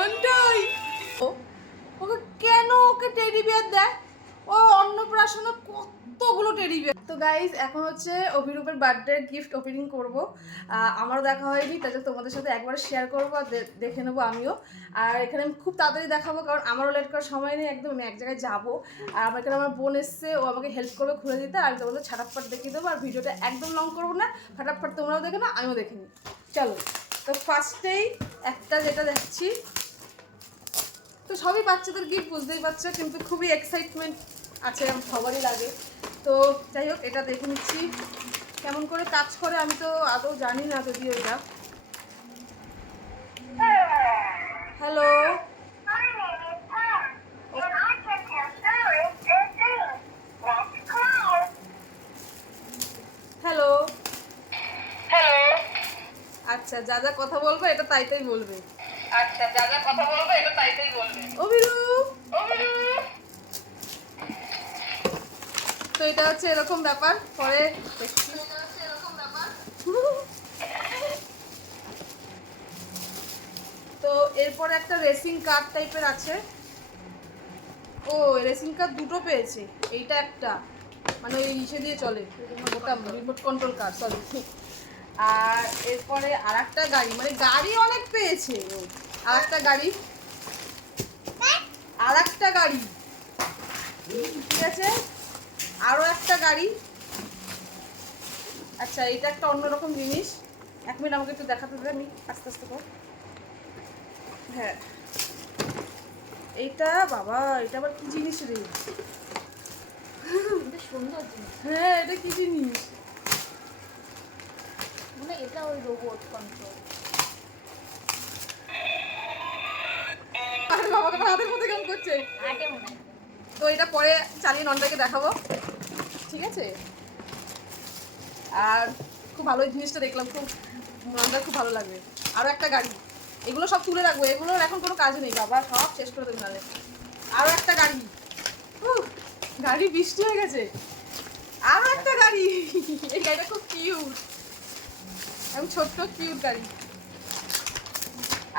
নন্টাই ওকে কেন ওকে teddy bear দেয়? ও অন্নপ্রাশনে কতগুলো টেডি বিয়ার। তো গাইজ এখন হচ্ছে অভিরূপের বার্থডে গিফট ওপেনিং করব। আমারও দেখা হয়নি, তাই তোমাদের সাথে একবার শেয়ার করবো আর দেখে নেবো আমিও। আর এখানে আমি খুব তাড়াতাড়ি দেখাবো, কারণ আমারও লেট করার সময় নেই, একদম আমি এক জায়গায় যাবো। আর আমার এখানে আমার বোন এসছে, ও আমাকে হেল্প করবে খুলে দিতে। আর তোমাদের ছাটাপ্পাট দেখিয়ে দেবো। আর ভিডিওটা একদম লং করবো না, ফাটাফাট তোমরাও দেখে না, আমিও দেখে নিই। চলো, তো ফার্স্টেই একটা যেটা দেখছি, তো সবই বাচ্চাদের গিফট বুঝতেই পারছো, কিন্তু খুবই এক্সাইটমেন্ট আছে সবারই লাগে। তো যাই হোক, এটা দেখে নিচ্ছি কেমন করে কাজ করে। আমি তো আদৌ জানি না যদিও এটা। Hello, hello, hello. আচ্ছা, যা যা কথা বলবো এটা তাই তাই বলবে। আচ্ছা, যা যা কথা বলবো এটা তাই তাই বলবে। অভিরূপ, অভিরূপ। তো এটা হচ্ছে এরকম ব্যাপার। পরে তো এরপরে একটা রেসিং কার টাইপের আছে। ও, রেসিং কার দুটো পেয়েছে, এইটা একটা মানে ওই ইসে দিয়ে চলে, ওটা রিমোট কন্ট্রোল কার, সরি। আর এরপরে আর একটা গাড়ি, মানে গাড়ি অনেক পেয়েছে ও। আর একটা গাড়ি, আর একটা গাড়ি, ঠিক আছে, আরও একটা গাড়ি। আচ্ছা, এটা একটা অন্যরকম জিনিস। এক মিনিট আমাকে একটু দেখাতে দেবে, আমি আস্তে আস্তে কর। হ্যাঁ, এইটা বাবা, এটা আবার কি জিনিস রে? সুন্দর জিনিস। হ্যাঁ, এটা কি জিনিস? মানে এটা ওই রোবট কন্ট্রোল। আরে বাবা, তোমার হাতের মধ্যে কেমন করছে? আগে মনে হয়। তো এটা পরে চালিয়ে নন্দাকে দেখাবো, ঠিক আছে? আর খুব ভালো জিনিসটা দেখলাম, খুব নন্দার খুব ভালো লাগবে। আরও একটা গাড়ি, এগুলো সব তুলে রাখবো, এগুলোর এখন কোনো কাজ নেই, বাবা সব শেষ করে দেবে নাহলে। আরও একটা গাড়ি, গাড়ি বৃষ্টি হয়ে গেছে। আরও একটা গাড়ি, এই গাড়িটা খুব কিউট, একদম ছোট্ট কিউট গাড়ি।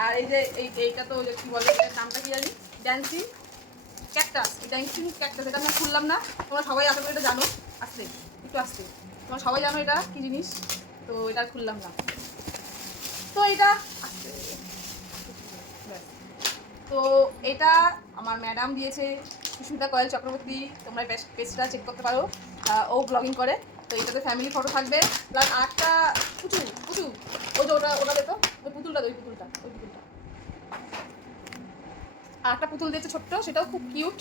আর এই যে এইটা তো কি বলে, এটার নামটা কি জানি, ড্যান্সিং ক্যাকটাস। এই ড্যান্সিং ক্যাকটাস, এটা আমি খুললাম না, তোমরা সবাই আশা করি এটা জানো। আসতে একটু আসতে, তোমরা সবাই জানো এটা কি জিনিস, তো এটা খুললাম না। তো এটা আসতে, তো এটা আমার ম্যাডাম দিয়েছে, সুস্মিতা কয়েল চক্রবর্তী। তোমরা পেজটা চেক করতে পারো, ও ব্লগিং করে। তো এটাতে ফ্যামিলি ফটো থাকবে, প্লাস আরেকটা পুচু পুচু, ওই যে ওটা দেখো, ওই পুতুলটা, ওই পুতুলটা, ওই পুতুলটা। আর একটা পুতুল দিয়েছে ছোট্ট, সেটাও খুব কিউট।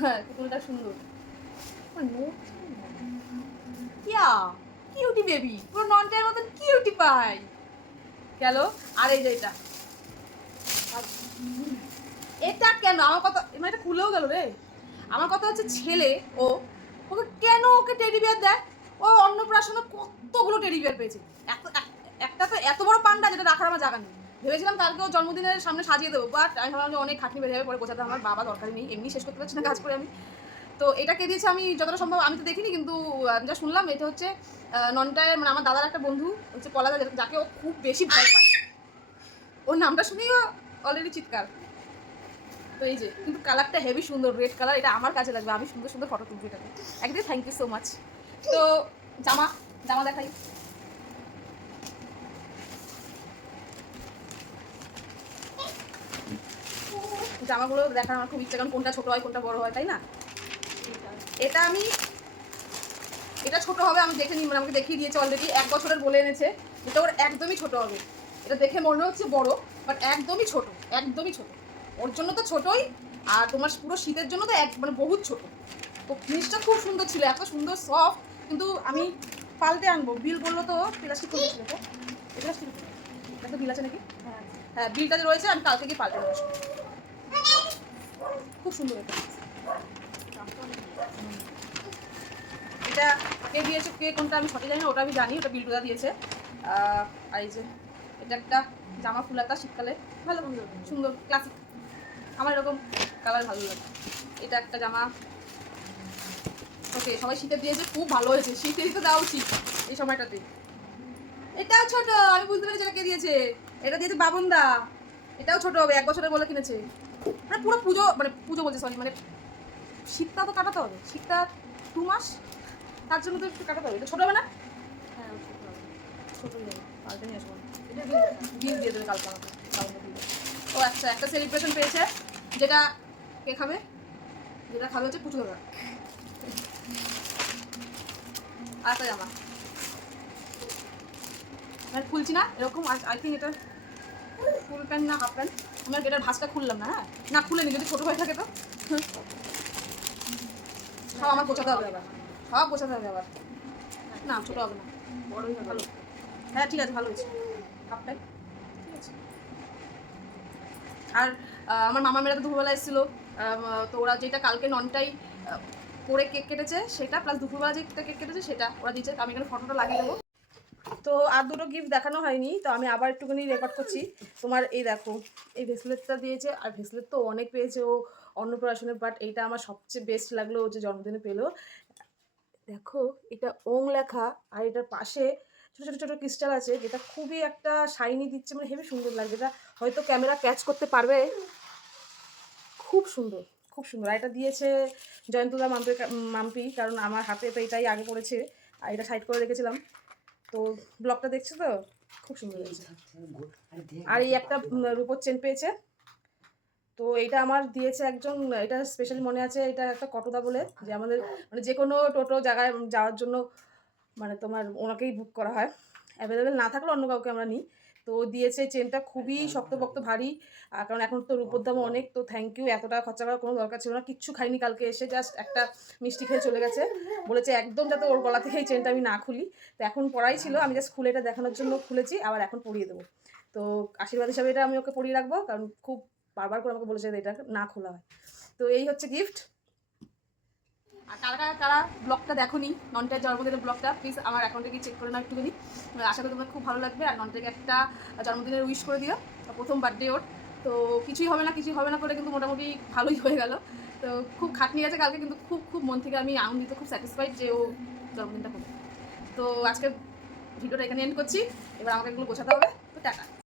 হ্যাঁ, পুতুলটা সুন্দর। কিয়া কিউটি বেবি, পুরো ননটার মতন কিউটি পাই গেল। আর এই যে এটা, এটা কেন আমার কথা, মানে এটা খুলেও গেল রে। আমার কথা হচ্ছে ছেলে, ওকে কেন ওকে টেডি বিয়ার দেয়? ও অন্নপ্রাশনে কতগুলো টেডি বিয়ার পেয়েছে। একটা তো এত বড় পান্ডা, যেটা রাখার আমার জায়গা নেই। ভেবেছিলাম কালকে ও জন্মদিনের সামনে সাজিয়ে দেবো, বাট আমি ভাবলাম যে অনেক খাটনি বেড়ে যাবে, পরে বোঝাতে আমার বাবা দরকারই নেই, এমনি শেষ করতে পারছি না কাজ করে আমি। তো এটা কে দিয়েছে আমি যতটা সম্ভব, আমি তো দেখিনি, কিন্তু আমি যা শুনলাম এটা হচ্ছে ননটায়, মানে আমার দাদার একটা বন্ধু হচ্ছে পলাদা, যাকে ও খুব বেশি ভয় পায়। ওর নামটা শুনেই ও অলরেডি চিৎকার। তো এই যে, কিন্তু কালারটা হেভি সুন্দর, রেড কালার, এটা আমার কাছে লাগবে, আমি সুন্দর সুন্দর ফটো তুলবো এটাকে একদিন। Thank you so much. তো জামা জামা দেখাই। জামাগুলো দেখার আমার খুব ইচ্ছা, কারণ কোনটা ছোট হয় কোনটা বড় হয়, তাই না? এটা ছোট হবে, আমি দেখে নিই, মানে আমাকে দেখিয়ে দিয়েছে অলরেডি, 1 বছরের বলে এনেছে। এটা ওর একদমই ছোট হবে, এটা দেখে মনে হচ্ছে বড়, বাট একদমই ছোট, একদমই ছোট। ওর জন্য তো ছোটই, আর তোমার পুরো শীতের জন্য তো মানে বহুত ছোট। তো জিনিসটা খুব সুন্দর ছিল, এত সুন্দর সফট, কিন্তু আমি পাল্টে আনবো, বিল বললো তো প্লাস্টিক করেছিল, তো এই প্লাস্টিক, এটা তো বিল আছে নাকি? হ্যাঁ, বিলটা যে রয়েছে, আমি কালকে গিয়ে পাল্টে আসবো। খুব সুন্দর এটা। এটা কে দিয়েছে, কে কোনটা আমি সঠিক জানি না, ওটা আমি জানি, ওটা বিলটুদা দিয়েছে। আর এই যে এটা একটা জামা, ফুলাতা, শীতকালে ভালো সুন্দর ক্লাসিক, আমার এরকম কালার ভালো লাগে। এটা একটা জামা, ওকে সবাই শীতের দিয়েছে, খুব ভালো হয়েছে, শীতেরই তো দেওয়া উচিত এই সময়টাতে। এটাও ছোট, আমি বুঝতে পেরেছি এটা কে দিয়েছে, এটা দিয়েছে বাবনদা। এটাও ছোট হবে, 1 বছরের বলে কিনেছে। মানে পুরো পুজো, মানে পুজো বলছে সরি, মানে শীতটা তো কাটাতে হবে, শীতটা 2 মাস, তার জন্য তো একটু কাটাতে হবে। এটা ছোট হবে না? হ্যাঁ ওই ছোট হবে। ছোটই হবে, পাল্টে নিয়ে আসবো। এটা দিয়ে দেখান। বিল দিয়ে দেবে কালকে আমাকে, কালকে দিয়ে দেবে। ও আচ্ছা, একটা সেলিব্রেশন পেয়েছে, যেটা কে খাবে? যেটা খাবে হচ্ছে পুচু দাদা। আরেকটা জামা, মানে খুলছি না এরকম, আই থিঙ্ক এটা ফুল প্যান্ট না হাফ প্যান্ট। আমি আর এটার ভাঁজটা খুললাম না, হ্যাঁ না খুলে নি, যদি ছোটো হয়ে থাকে তো সব আমার গোছাতে হবে আবার, সব গোছাতে হবে আবার। না ছোটো হবে না, বড়ই হবে, ভালো। হ্যাঁ ঠিক আছে, ভালো হয়েছে হাফ প্যান্ট, ঠিক আছে। আর আমার মামা মেয়েরা তো দুপুরবেলা এসেছিলো, তো ওরা যেটা কালকে ননটাই করে কেক কেটেছে সেটা, প্লাস দুপুরবেলা যেটা কেক কেটেছে সেটা ওরা দিয়েছে। আমি এখানে ফটোটা লাগিয়ে দেবো। তো আর দুটো গিফট দেখানো হয়নি, তো আমি আবার একটুখানি রেকর্ড করছি। তোমার এই দেখো, এই ভেসলেটটা দিয়েছে, আর ভেসলেট তো অনেক পেয়েছে ও অন্নপ্রাশনে, বাট এইটা আমার সবচেয়ে বেস্ট লাগলো ও যে জন্মদিনে পেলো। দেখো এটা ওং লেখা, আর এটার পাশে ছোটো ছোটো ছোটো ক্রিস্টাল আছে, যেটা খুবই একটা শাইনি দিচ্ছে, মানে হেবি সুন্দর লাগছে। এটা হয়তো ক্যামেরা ক্যাচ করতে পারবে, খুব সুন্দর, খুব সুন্দর। আর এটা দিয়েছে জয়ন্তদা মাম্পি, কারণ আমার হাতে তো এটাই আগে পড়েছে, আর এটা সাইড করে রেখেছিলাম। তো ব্লগটা দেখছো তো, খুব সুন্দর হয়েছে। আর এই একটা রূপোর চেন পেয়েছে, তো এইটা আমার দিয়েছে একজন, এটা স্পেশালি মনে আছে, এটা একটা কটদা বলে, যে আমাদের মানে যে কোনো টোটো জায়গায় যাওয়ার জন্য মানে তোমার ওনাকেই বুক করা হয়, অ্যাভেলেবেল না থাকলে অন্য কাউকে আমরা নিই। তো দিয়েছে চেনটা, খুবই শক্তপোক্ত ভারী, কারণ এখন তো রূপোর দামও অনেক। তো থ্যাংক ইউ, এত টাকা খরচা করার কোনো দরকার ছিল না, কিচ্ছু খাইনি কালকে এসে, জাস্ট একটা মিষ্টি খেয়ে চলে গেছে। বলেছে একদম যাতে ওর গলা থেকে এই চেনটা আমি না খুলি। তো এখন পড়াই ছিল, আমি জাস্ট খুলে এটা দেখানোর জন্য খুলেছি, আবার এখন পরিয়ে দেবো। তো আশীর্বাদ হিসাবে এটা আমি ওকে পরিয়ে রাখবো, কারণ খুব বারবার করে আমাকে বলেছে যে এটা না খোলা হয়। তো এই হচ্ছে গিফট। আর কারা ব্লগটা দেখোনি, ননটার জন্মদিনের ব্লগটা, প্লিজ আমার অ্যাকাউন্টে গিয়ে চেক করে নাও একটুখানি। আশা করি তোমার খুব ভালো লাগবে। আর ননটাকে একটা জন্মদিনের উইশ করে দিও, প্রথম বার্থডে ওর। তো কিছুই হবে না করে কিন্তু মোটামুটি ভালোই হয়ে গেল। তো খুব খাটনি আছে কালকে, কিন্তু খুব খুব মন থেকে আমি আনন্দিত, খুব স্যাটিসফাইড যে ও জন্মদিনটা করবে। তো আজকে ভিডিওটা এখানে এন্ড করছি, এবার আমাকে এগুলো গোছাতে হবে। তো টাটা।